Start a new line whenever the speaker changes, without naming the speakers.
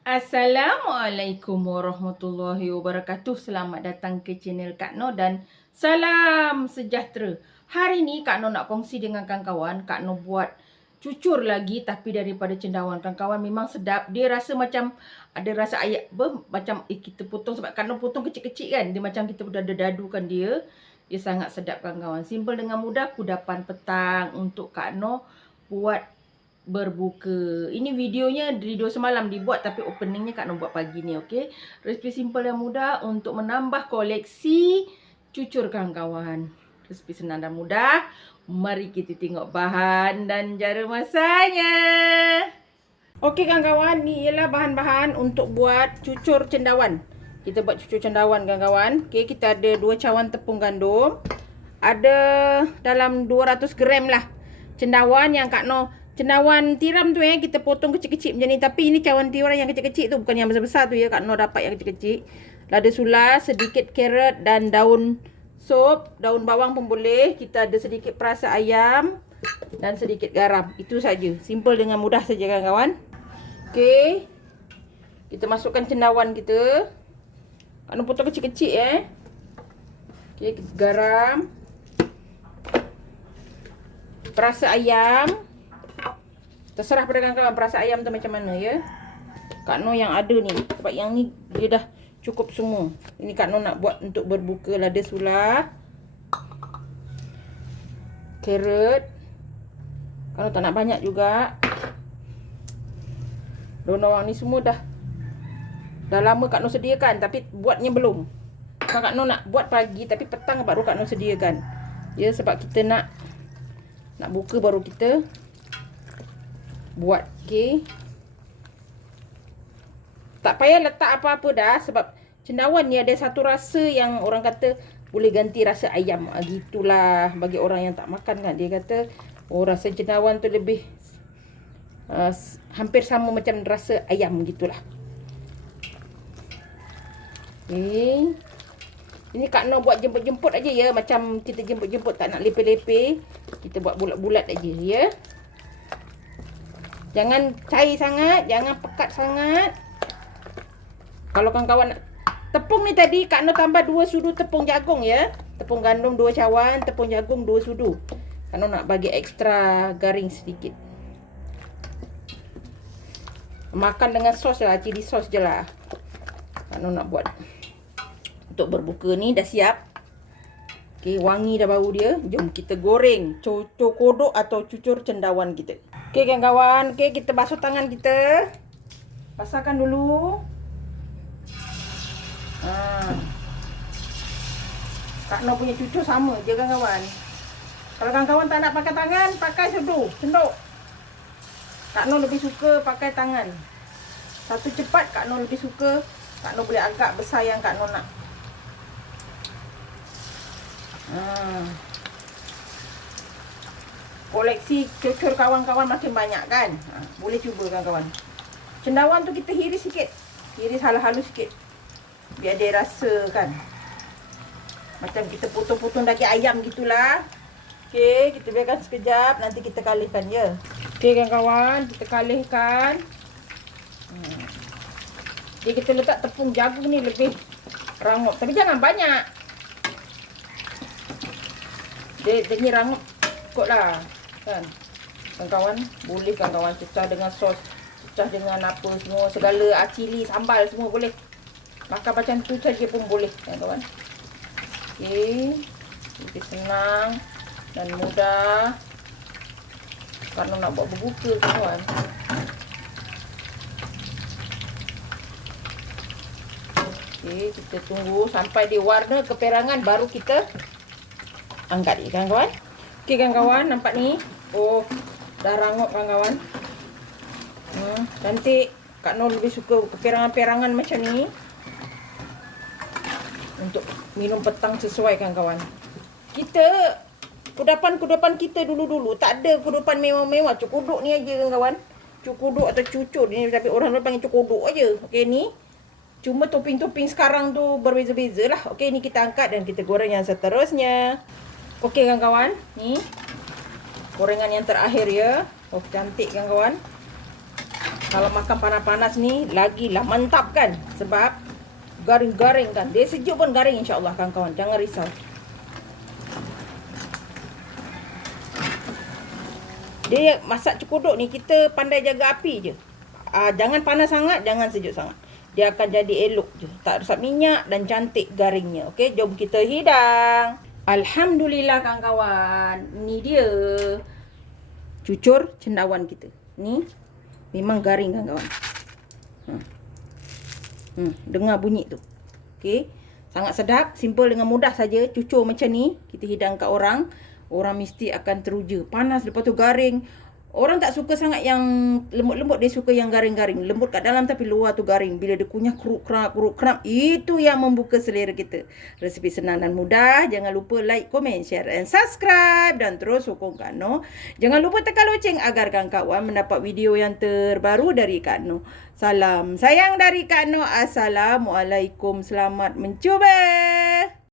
Assalamualaikum warahmatullahi wabarakatuh. Selamat datang ke channel Kak No dan salam sejahtera. Hari ni Kak No nak kongsi dengan kawan-kawan. Kak No buat cucur lagi tapi daripada cendawan. Kawan-kawan memang sedap. Dia rasa macam ada rasa ayat ber, macam eh, kita potong sebab Kak No potong kecil-kecil kan. Dia macam kita dah dadukan dia. Dia sangat sedap kawan-kawan. Simple dengan mudah kudapan petang untuk Kak No buat berbuka. Ini videonya video semalam dibuat tapi openingnya Kak Nom buat pagi ni, okey. Resipi simple dan mudah untuk menambah koleksi cucur kawan-kawan. Resipi senang dan mudah. Mari kita tengok bahan dan cara masaknya. Okey kawan-kawan, ni ialah bahan-bahan untuk buat cucur cendawan. Kita buat cucur cendawan kawan-kawan. Okey, kita ada dua cawan tepung gandum. Ada dalam 200 gram lah cendawan yang Kak Noh cendawan tiram tu eh kita potong kecil-kecil macam ni. Tapi ini cawan tiram yang kecil-kecil tu bukan yang besar-besar tu ya Kak. Noh dapat yang kecil-kecil. Lada sula sedikit carrot dan daun sop. Daun bawang pun boleh. Kita ada sedikit perasa ayam dan sedikit garam. Itu saja. Simple dengan mudah saja kawan-kawan. Okey. Kita masukkan cendawan kita. Kak Noh potong kecil-kecil eh. Okey garam. Perasa ayam Terserah pada kawan-kawan perasa ayam tu macam mana ya. Kak Noh yang ada ni. Sebab yang ni dia dah cukup semua. Ini Kak Noh nak buat untuk berbuka lada sula. Carrot. Kalau tak nak banyak juga. Daun bawang ni semua dah. Dah lama Kak Noh sediakan. Tapi buatnya belum. Kak Noh nak buat pagi. Tapi petang baru Kak Noh sediakan. Ya sebab kita nak. Nak buka baru kita buat okey tak payah letak apa-apa dah sebab cendawan ni ada satu rasa yang orang kata boleh ganti rasa ayam ah, gitulah bagi orang yang tak makan kan dia kata oh rasa cendawan tu lebih uh, hampir sama macam rasa ayam gitulah okey ini Kak Noh buat jemput-jemput aja ya. Macam kita jemput-jemput tak nak lepe-lepe. Kita buat bulat-bulat aja ya. Jangan cair sangat, jangan pekat sangat. Kalau kawan-kawan tepung ni tadi Kak Noh tambah 2 sudu tepung jagung ya. Tepung gandum 2 cawan, tepung jagung 2 sudu. Kak Noh nak bagi ekstra garing sedikit. Makan dengan sos lah, cili sos je lah. Kak Noh nak buat. Untuk berbuka ni dah siap. Okey, wangi dah bau dia. Jom kita goreng cucur kodok atau cucur cendawan kita. Okey kawan-kawan, okey kita basuh tangan kita. Basahkan dulu. Ha. Kak No punya cucu sama je kawan-kawan. Kalau kawan-kawan tak nak pakai tangan, pakai sudu, cenduk. Kak No lebih suka pakai tangan. Satu cepat Kak No lebih suka. Kak No boleh agak besar yang Kak No nak. Hmm koleksi cucur kawan-kawan makin banyak kan. Ha, boleh cuba kawan-kawan. Cendawan tu kita hiris sikit. Hiris halus-halus sikit. Biar dia rasa kan. Macam kita potong-potong daging ayam gitulah. Okey, kita biarkan sekejap. Nanti kita kalihkan ya. Okey kawan-kawan, kita kalihkan. Hmm. Jadi kita letak tepung jagung ni lebih rangup. Tapi jangan banyak. Dia, dia ni rangup. Ikutlah kan? Kawan-kawan boleh kawan-kawan cecah dengan sos cecah dengan apa semua segala acili sambal semua boleh. Makan macam tu saja pun boleh kawan-kawan. Okey lebih senang dan mudah. Kalau nak buat berbuka kawan okey kita tunggu sampai dia warna keperangan baru kita angkat ni kawan-kawan. Okey kawan-kawan nampak ni Oh, dah rangup kawan-kawan. Hmm, cantik. Kak Nur lebih suka keperangan-perangan macam ni. Untuk minum petang sesuai kawan-kawan. Kita, kudapan-kudapan kita dulu-dulu. Tak ada kudapan mewah-mewah. Cukuduk ni aja kawan-kawan. Cukuduk atau cucur ni. Tapi orang orang panggil cukuduk aja. Okey ni. Cuma topping-topping sekarang tu berbeza-beza lah. Okey ni kita angkat dan kita goreng yang seterusnya. Okey kawan-kawan. Ni gorengan yang terakhir ya. Oh cantik kan kawan. Kalau makan panas-panas ni lagilah mantap kan sebab garing-garing kan. Dia sejuk pun garing insya-Allah kawan-kawan. Jangan risau. Dia masak cukuduk ni kita pandai jaga api je. Uh, jangan panas sangat, jangan sejuk sangat. Dia akan jadi elok je. Tak resap minyak dan cantik garingnya. Okey, jom kita hidang. Alhamdulillah kawan-kawan. Ni dia cucur cendawan kita. Ni memang garing kawan-kawan. Hmm. Hmm, dengar bunyi tu. Okey. Sangat sedap, simple dengan mudah saja cucur macam ni kita hidang kat orang orang mesti akan teruja. Panas lepas tu garing. Orang tak suka sangat yang lembut-lembut. Dia suka yang garing-garing. Lembut kat dalam tapi luar tu garing. Bila dia kunyah keruk kerap, keruk kerap. Itu yang membuka selera kita. Resipi senang dan mudah. Jangan lupa like, komen, share and subscribe. Dan terus sokong Kak No. Jangan lupa tekan loceng agar kawan mendapat video yang terbaru dari Kak No. Salam sayang dari Kak No. Assalamualaikum. Selamat mencuba.